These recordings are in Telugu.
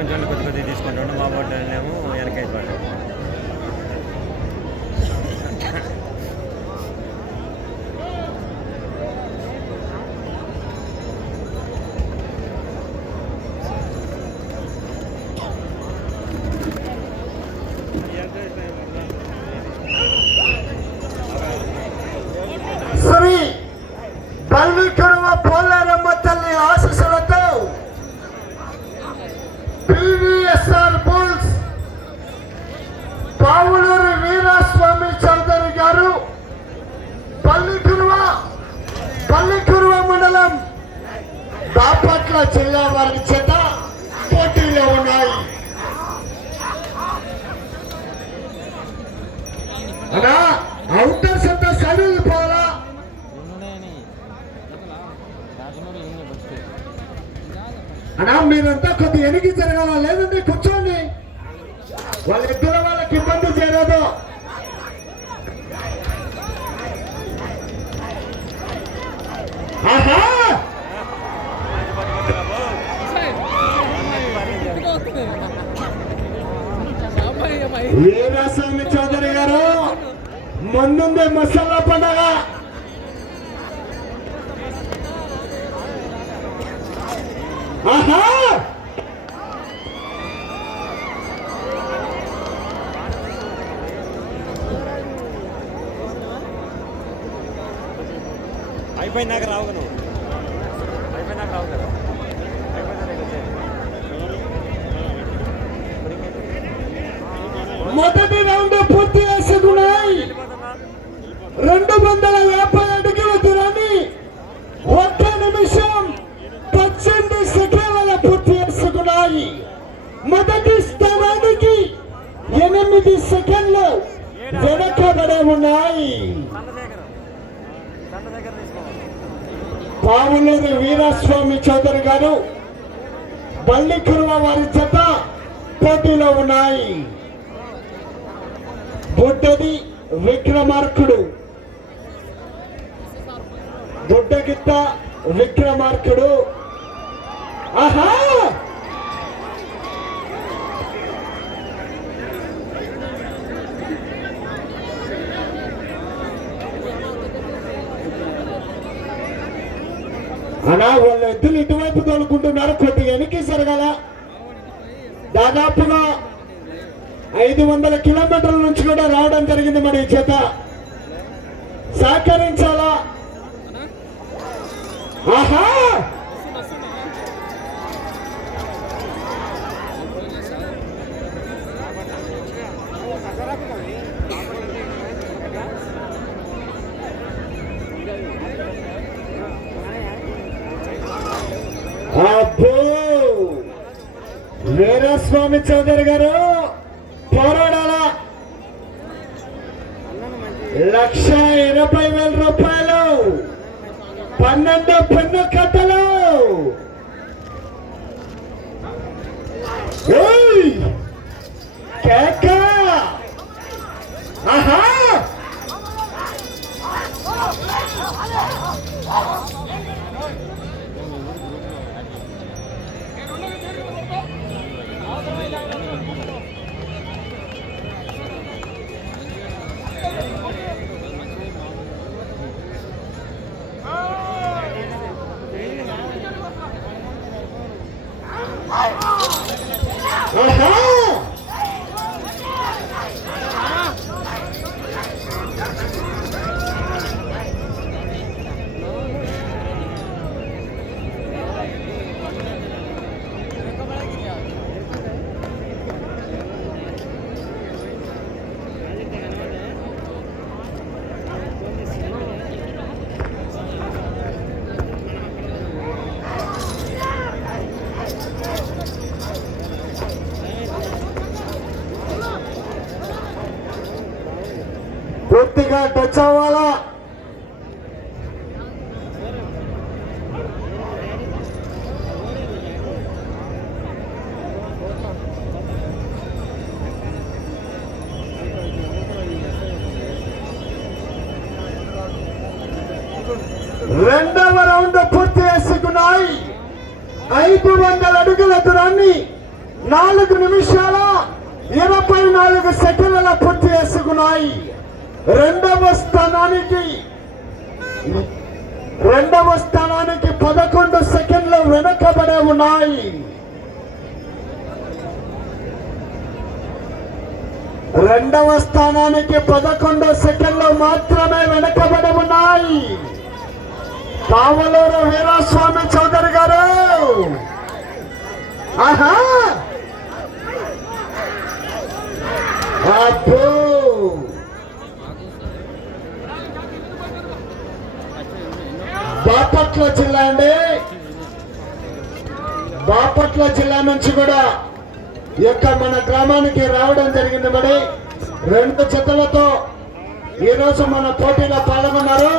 కొంచెం కొద్ది కొద్దిగా తీసుకుంటాడు మా బొడ్డనేమో వెనకైపోయాడు పల్లెటూరు మండలం బాపట్ల జిల్లా వారి చేత పోటీలో ఉన్నాయి. అనా అవుటర్స్ అంతా సైడ్ పోవాలా? అన్నా మీరంతా కొద్ది ఎనికి జరగాల? లేదంటే కూర్చోండి. వాళ్ళిద్దరు వాళ్ళకి ఇబ్బంది చేయలేదు ఆహా! వీరాస్వామి చౌదరి గారు ముందుందే మసాలా పండగ. ఆహా! అయిపోయినాక రా కదా నువ్వు అయిపోయినాక రావు కదా అయిపోయినా నీకు వచ్చేది. మొదటి రౌండ్ పూర్తి చేసుకున్నాయి రెండు వందల యాభై అడుగుల దూరాన్ని ఒక్క నిమిషం పద్దెనిమిది సెకండ్ల పూర్తి చేసుకున్నాయి మొదటి స్థానానికి ఎనిమిది సెకండ్లు వెనకబడి ఉన్నాయి. సండ దగ్గర పావులూరి చౌదరి గారు బల్లికురువ వారి చేత పోటీలో ఉన్నాయి. బుడ్డది విక్రమార్కుడు. బుడ్డగిత్త విక్రమార్కుడు. ఆహా! అనా వాళ్ళ ఎద్దులు ఇటువైపు తోలుకుంటున్నారు కొద్ది వెనక్కి సరగాల దాదాపుగా ఐదు వందల కిలోమీటర్ల నుంచి కూడా రావడం జరిగింది మరి చేత సహకరించాలా? ఆహా! వీరస్వామి చౌదరి గారు పోరాడాలా? లక్ష ఎనభై వేల రూపాయలు. పన్నెండు పన్ను కట్టలు. కేక! ఆహా! పూర్తిగా టచ్ అవ్వాలా? రెండవ స్థానానికి పదకొండు సెకండ్లు మాత్రమే వెనకబడి ఉన్నాయి. పావలూరు వీరాస్వామి చౌదరి గారు. ఆహా! బాపట్ల జిల్లా అండి. బాపట్ల జిల్లా నుంచి కూడా యొక్క మన గ్రామానికి రావడం జరిగింది మరి? రెండు జతలతో ఈరోజు మన పోటీలో పాల్గొన్నారు.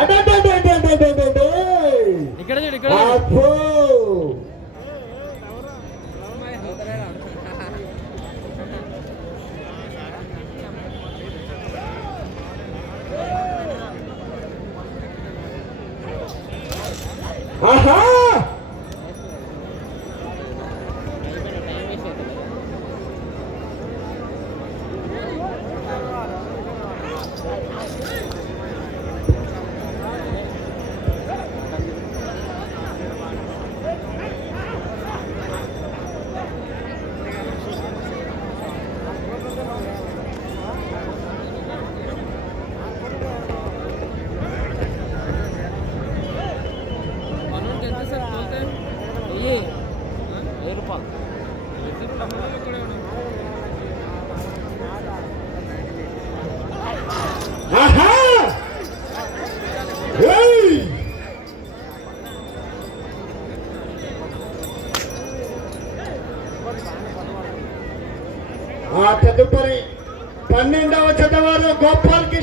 అంటే అంటే అంటే అంటే అంటే গোপালকে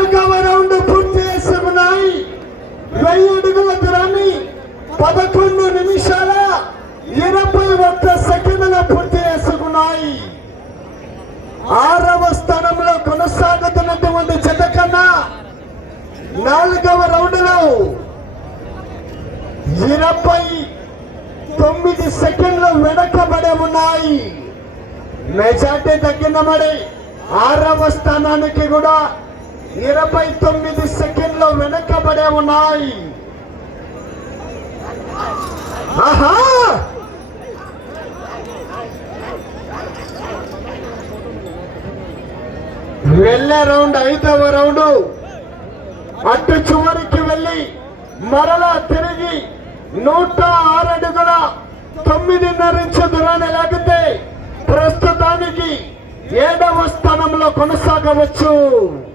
నాలుగవ రౌండ్ పూర్తి చేసుకున్నాయి వెయ్యి అడుగుల దూరాన్ని పదకొండు నిమిషాల ఇరవై ఒక్క సెకండ్ల పూర్తి చేసుకున్నాయి ఆరవ స్థానంలో కొనసాగుతున్నటువంటి చెత్త కన్నా నాలుగవ రౌండ్లో ఇరవై తొమ్మిది సెకండ్లు వెనకబడి ఉన్నాయి. మెజార్టీ తగ్గినమడి ఆరవ స్థానానికి కూడా ఇరవై తొమ్మిది సెకండ్లు వెనకబడే ఉన్నాయి. ఆహా! వెళ్ళే రౌండ్ ఐదవ రౌండ్. అటు చివరికి వెళ్ళి మరలా తిరిగి నూట ఆరడుగుల తొమ్మిదిన్నర ఇంచు దూరాన్ని లాగితే ప్రస్తుతానికి ఏడవ స్థానంలో కొనసాగవచ్చు.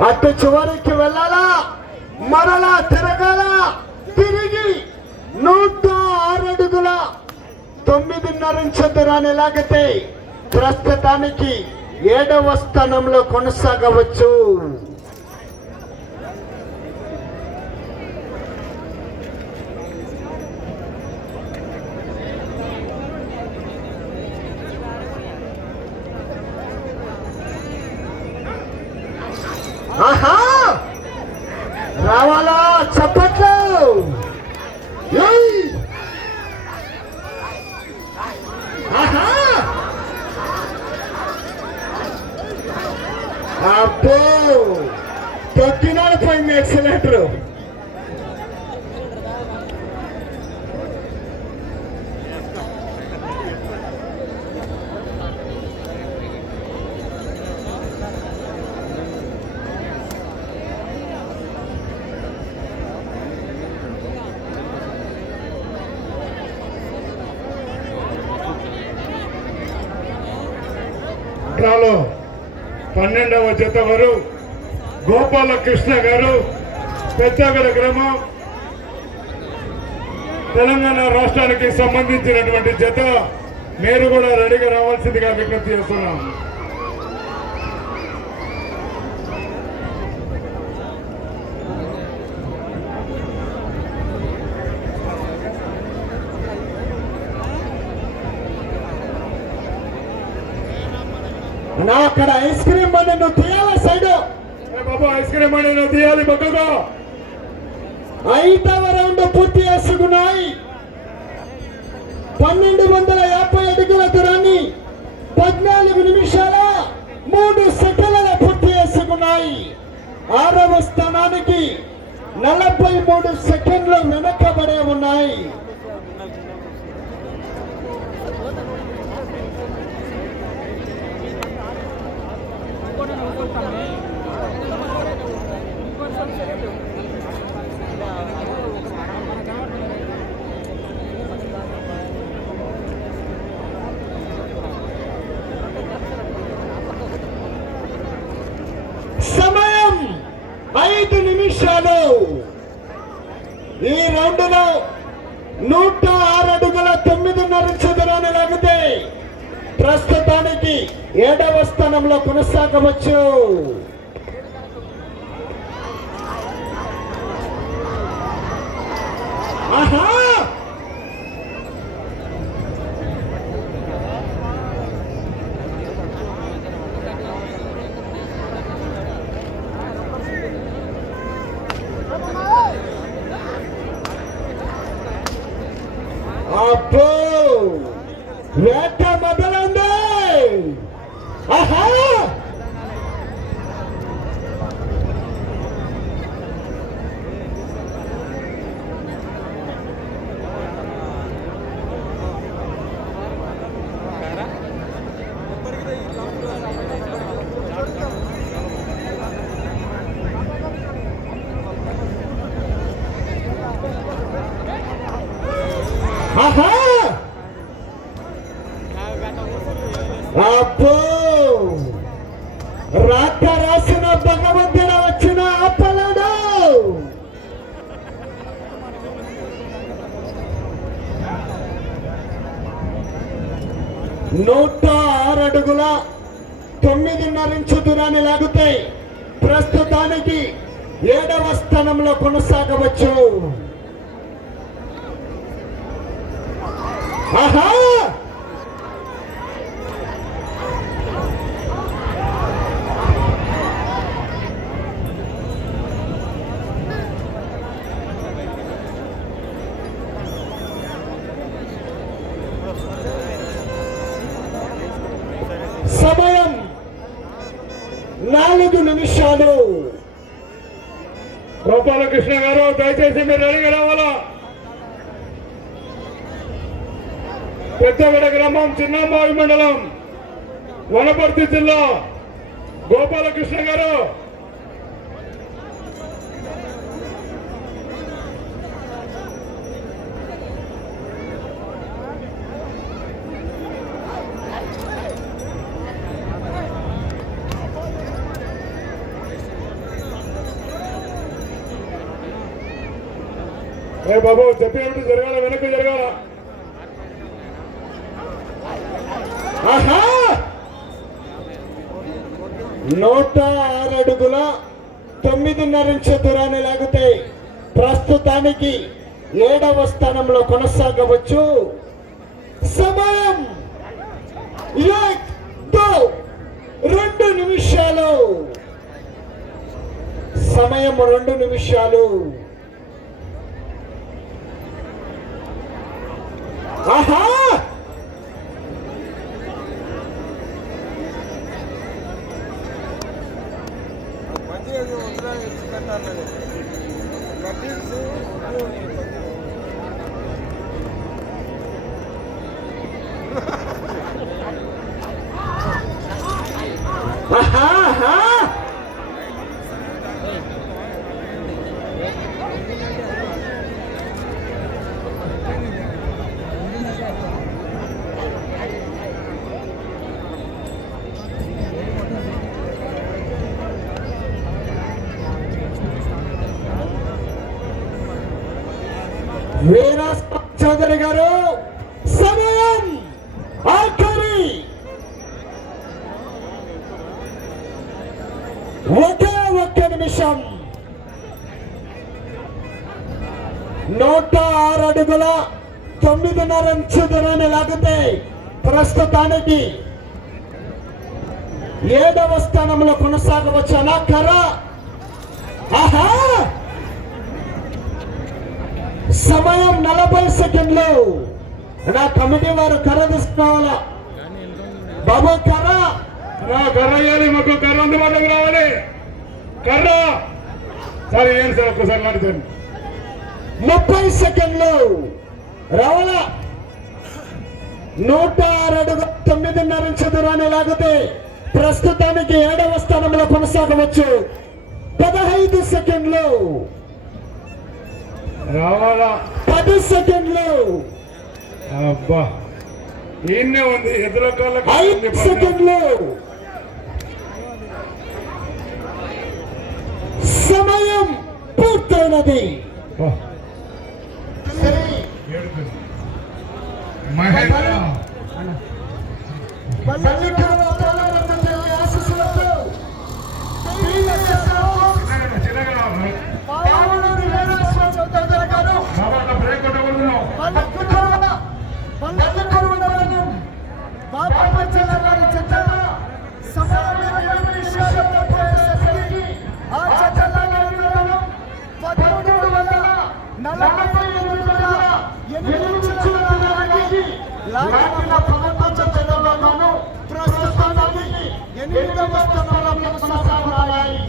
అటు చివరికి వెళ్ళాలా? మరలా తిరగాల? తిరిగి నూట ఆరు అడుగుల తొమ్మిదిన్నర ఇంచు లాగితే ప్రస్తుతానికి ఏడవ స్థానంలో కొనసాగవచ్చు. పన్నెండవ జత వారు గోపాలకృష్ణ గారు పెద్దగడ గ్రామం. తెలంగాణ రాష్ట్రానికి సంబంధించినటువంటి జత మీరు కూడా రెడీగా రావాల్సిందిగా విజ్ఞప్తి చేస్తున్నాం. నా అక్కడ ఐస్ క్రీమ్ బండి నువ్వు తీయాల సైడ్. బాబు ఐస్ క్రీమ్ అని నువ్వు తీయాలి పక్కకు ఐదవ రౌండ్ పూర్తి చేసుకున్నాయి. పన్నెండు వందల యాభై అడుగుల దూరాన్ని పద్నాలుగు నిమిషాల మూడు సెకండ్ల పూర్తి చేసుకున్నాయి. ఆరవ స్థానానికి నలభై మూడు సెకండ్లు వెనకబడే ఉన్నాయి. సమయం ఐదు నిమిషాలు. ఈ రౌండ్లో నూట ఏడవ స్థానంలో కొనసాగవచ్చు. ఆహా అబ్బో వేట మొదలైంది ఆహా ఆహా అబ్బో! రాక రాసిన భగవంతుడ వచ్చిన ఆపలేడు నూట ఆరు అడుగుల తొమ్మిదిన్నర ఇంచు దూరాన్ని లాగుతాయి ప్రస్తుతానికి ఏడవ స్థానంలో కొనసాగవచ్చు. ఆహా! నాలుగు నిమిషాలు. గోపాలకృష్ణ గారు దయచేసి మీరు రెడీగా రావాలా పెద్దగడ గ్రామం చిన్నమావి మండలం వనపర్తి జిల్లా. గోపాలకృష్ణ గారు ఏ బాబు చెప్పేమిటి జరగాల? వెనక్కి జరగాల? ఆహా! నూట ఆరు అడుగుల తొమ్మిదిన్నర ఇంచు దూరాన్ని లాగుతాయి ప్రస్తుతానికి ఏడవ స్థానంలో కొనసాగవచ్చు. సమయం రెండు నిమిషాలు. సమయం రెండు నిమిషాలు. ఆహా వీరా చౌదరి గారు సమయం ఆఖరి. ఒకే ఒక్క నిమిషం. నూట ఆరు అడుగుల తొమ్మిదిన్నర ఇంచు దూరాన్ని లాగితే ప్రస్తుతానికి ఏడవ స్థానంలో కొనసాగవచ్చు అలా కరా ఆహా! సమయం నలభై సెకండ్లు. నా కమిటీ వారు కర్ర తీసుకోవాలా? బాబు కర్ర? కర్ర ఇవ్వాలి మాకు కర్ర అందుబాటులోకి రావాలి. కర్ర! సరే ఏంటి సార్ ఒక్కసారి మాట్లాడండి ముప్పై సెకండ్లు. రావాలా? నూట ఆరు అడుగు తొమ్మిదిన్నర ఇంచు దూరాన్ని లాగితే ప్రస్తుతానికి ఏడవ స్థానంలో కొనసాగవచ్చు. పదహైదు సెకండ్లు. రావాలా? పది సెకండ్లు. అబ్బా. ఈయన్నే ఉంది ఎదురు ఐదు. సెకండ్లు. సమయం పూర్తయినది. మహేంద్ర. మల్లికార్జున జిల్లా వారి చెత్త సమయం పోయేసరికి ఆ చెత్తలో నిలబడడం పదమూడు వందల నలభై ఎనిమిది ఎనిమిది చిల్లరకి లాగిన ప్రపంచ చెత్తలోనూ ప్రస్తుతానికి ఎనిమిదవ స్థానంలో కొనసాగుతుంది